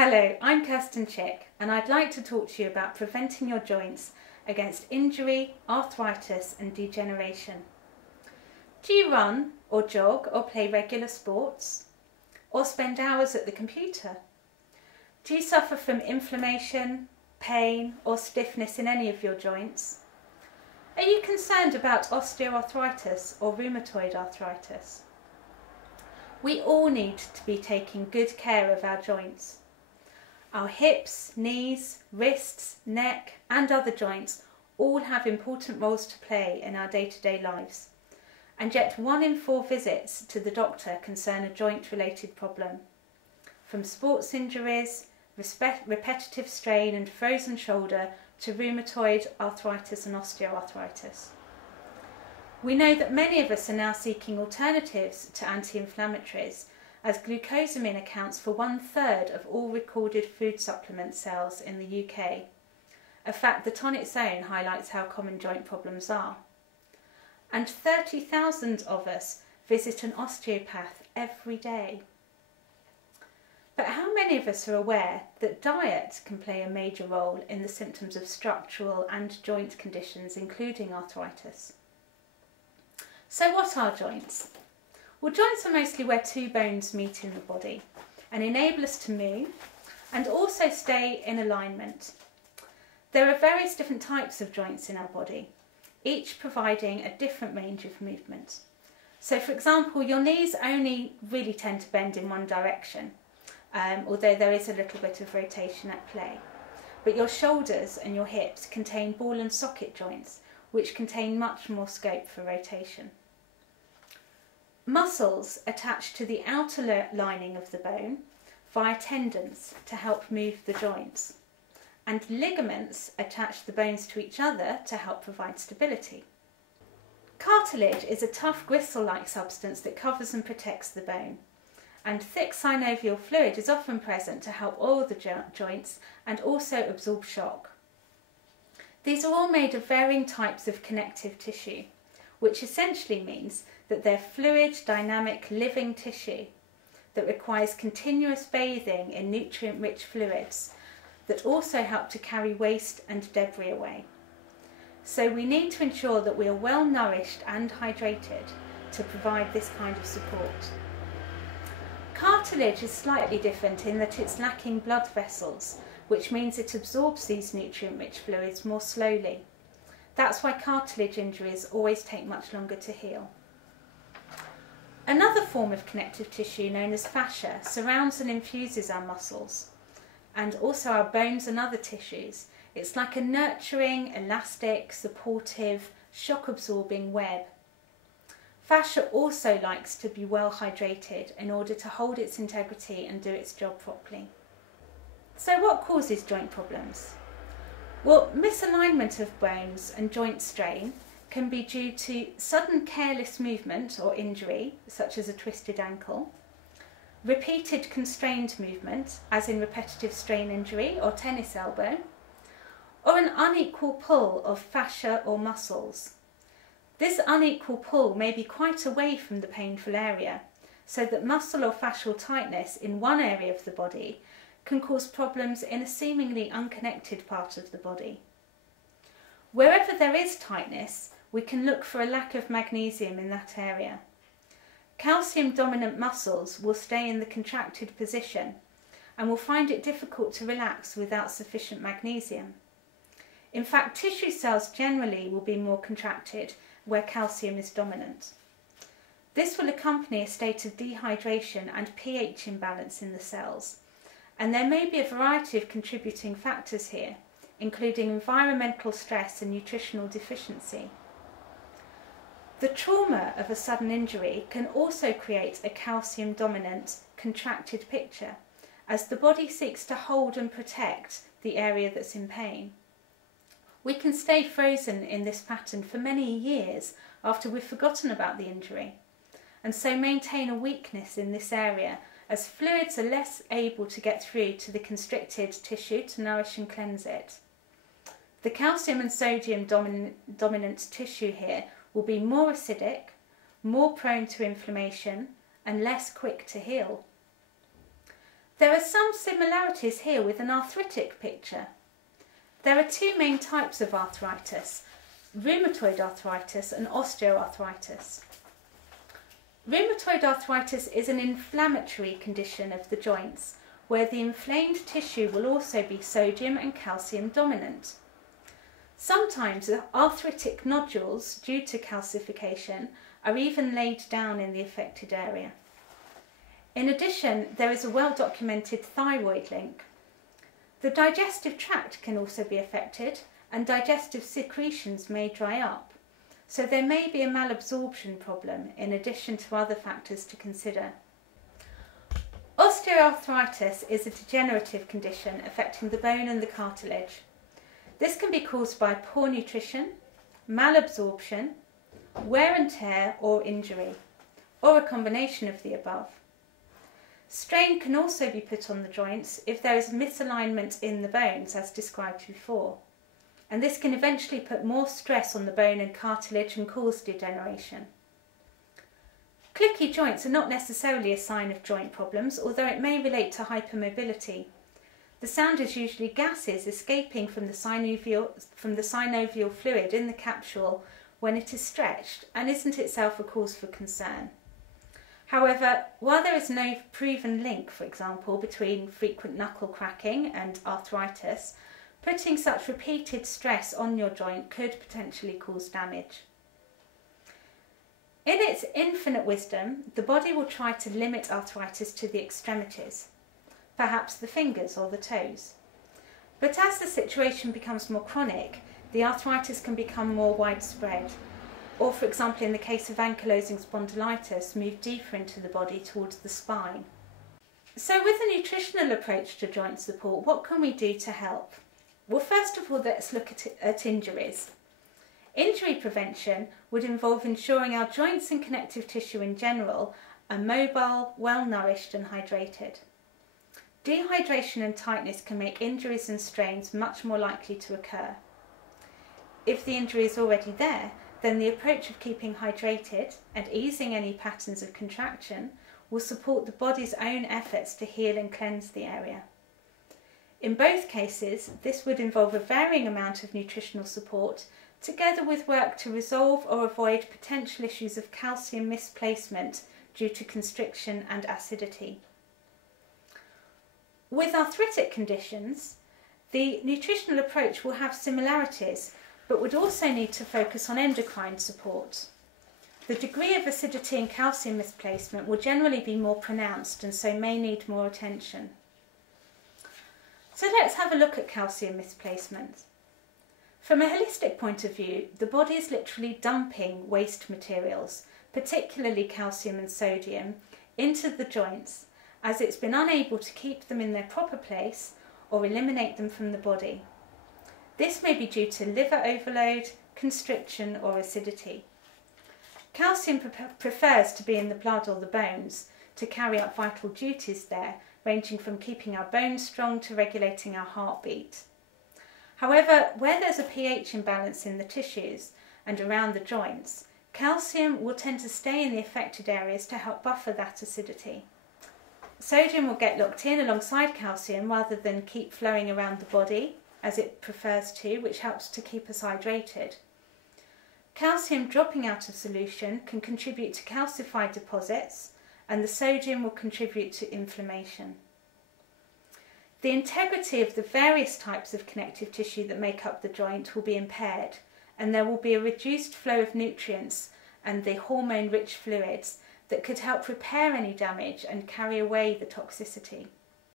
Hello, I'm Kirsten and I'd like to talk to you about preventing your joints against injury, arthritis and degeneration. Do you run or jog or play regular sports? Or spend hours at the computer? Do you suffer from inflammation, pain or stiffness in any of your joints? Are you concerned about osteoarthritis or rheumatoid arthritis? We all need to be taking good care of our joints. Our hips, knees, wrists, neck and other joints all have important roles to play in our day-to-day lives. And yet 1 in 4 visits to the doctor concern a joint-related problem. From sports injuries, repetitive strain and frozen shoulder to rheumatoid arthritis and osteoarthritis. We know that many of us are now seeking alternatives to anti-inflammatories, as glucosamine accounts for 1/3 of all recorded food supplement sales in the UK, a fact that on its own highlights how common joint problems are. And 30,000 of us visit an osteopath every day. But how many of us are aware that diet can play a major role in the symptoms of structural and joint conditions, including arthritis? So what are joints? Well, joints are mostly where 2 bones meet in the body and enable us to move and also stay in alignment. There are various different types of joints in our body, each providing a different range of movement. So for example, your knees only really tend to bend in one direction, although there is a little bit of rotation at play. But your shoulders and your hips contain ball and socket joints, which contain much more scope for rotation. Muscles attach to the outer lining of the bone via tendons to help move the joints, and ligaments attach the bones to each other to help provide stability. Cartilage is a tough gristle-like substance that covers and protects the bone, and thick synovial fluid is often present to help oil the joints and also absorb shock. These are all made of varying types of connective tissue, which essentially means that they're fluid, dynamic, living tissue that requires continuous bathing in nutrient-rich fluids that also help to carry waste and debris away. So we need to ensure that we are well nourished and hydrated to provide this kind of support. Cartilage is slightly different in that it's lacking blood vessels, which means it absorbs these nutrient-rich fluids more slowly. That's why cartilage injuries always take much longer to heal. Another form of connective tissue known as fascia surrounds and infuses our muscles and also our bones and other tissues. It's like a nurturing, elastic, supportive, shock-absorbing web. Fascia also likes to be well hydrated in order to hold its integrity and do its job properly. So what causes joint problems? Well, misalignment of bones and joint strain can be due to sudden careless movement or injury, such as a twisted ankle, repeated constrained movement, as in repetitive strain injury or tennis elbow, or an unequal pull of fascia or muscles. This unequal pull may be quite away from the painful area, so that muscle or fascial tightness in one area of the body can cause problems in a seemingly unconnected part of the body. Wherever there is tightness, we can look for a lack of magnesium in that area. Calcium-dominant muscles will stay in the contracted position and will find it difficult to relax without sufficient magnesium. In fact, tissue cells generally will be more contracted where calcium is dominant. This will accompany a state of dehydration and pH imbalance in the cells, and there may be a variety of contributing factors here, including environmental stress and nutritional deficiency. The trauma of a sudden injury can also create a calcium-dominant, contracted picture, as the body seeks to hold and protect the area that's in pain. We can stay frozen in this pattern for many years after we've forgotten about the injury, and so maintain a weakness in this area as fluids are less able to get through to the constricted tissue to nourish and cleanse it. The calcium and sodium dominant tissue here will be more acidic, more prone to inflammation and less quick to heal. There are some similarities here with an arthritic picture. There are two main types of arthritis: rheumatoid arthritis and osteoarthritis. Rheumatoid arthritis is an inflammatory condition of the joints where the inflamed tissue will also be sodium and calcium dominant. Sometimes arthritic nodules due to calcification are even laid down in the affected area. In addition, there is a well-documented thyroid link. The digestive tract can also be affected, and digestive secretions may dry up, so there may be a malabsorption problem in addition to other factors to consider. Osteoarthritis is a degenerative condition affecting the bone and the cartilage. This can be caused by poor nutrition, malabsorption, wear and tear or injury, or a combination of the above. Strain can also be put on the joints if there is misalignment in the bones, as described before, and this can eventually put more stress on the bone and cartilage and cause degeneration. Clicky joints are not necessarily a sign of joint problems, although it may relate to hypermobility. The sound is usually gases escaping from the synovial fluid in the capsule when it is stretched, and isn't itself a cause for concern. However, while there is no proven link, for example, between frequent knuckle cracking and arthritis, putting such repeated stress on your joint could potentially cause damage. In its infinite wisdom, the body will try to limit arthritis to the extremities, perhaps the fingers or the toes. But as the situation becomes more chronic, the arthritis can become more widespread, or, for example, in the case of ankylosing spondylitis, move deeper into the body towards the spine. So with a nutritional approach to joint support, what can we do to help? Well, first of all, let's look at injuries. Injury prevention would involve ensuring our joints and connective tissue in general are mobile, well-nourished and hydrated. Dehydration and tightness can make injuries and strains much more likely to occur. If the injury is already there, then the approach of keeping hydrated and easing any patterns of contraction will support the body's own efforts to heal and cleanse the area. In both cases, this would involve a varying amount of nutritional support, together with work to resolve or avoid potential issues of calcium misplacement due to constriction and acidity. With arthritic conditions, the nutritional approach will have similarities, but would also need to focus on endocrine support. The degree of acidity and calcium misplacement will generally be more pronounced and so may need more attention. So let's have a look at calcium misplacement. From a holistic point of view, the body is literally dumping waste materials, particularly calcium and sodium, into the joints as it's been unable to keep them in their proper place or eliminate them from the body. This may be due to liver overload, constriction or acidity. Calcium prefers to be in the blood or the bones to carry out vital duties there, ranging from keeping our bones strong to regulating our heartbeat. However, where there's a pH imbalance in the tissues and around the joints, calcium will tend to stay in the affected areas to help buffer that acidity. Sodium will get locked in alongside calcium rather than keep flowing around the body, as it prefers to, which helps to keep us hydrated. Calcium dropping out of solution can contribute to calcified deposits, and the sodium will contribute to inflammation. The integrity of the various types of connective tissue that make up the joint will be impaired, and there will be a reduced flow of nutrients and the hormone-rich fluids that could help repair any damage and carry away the toxicity.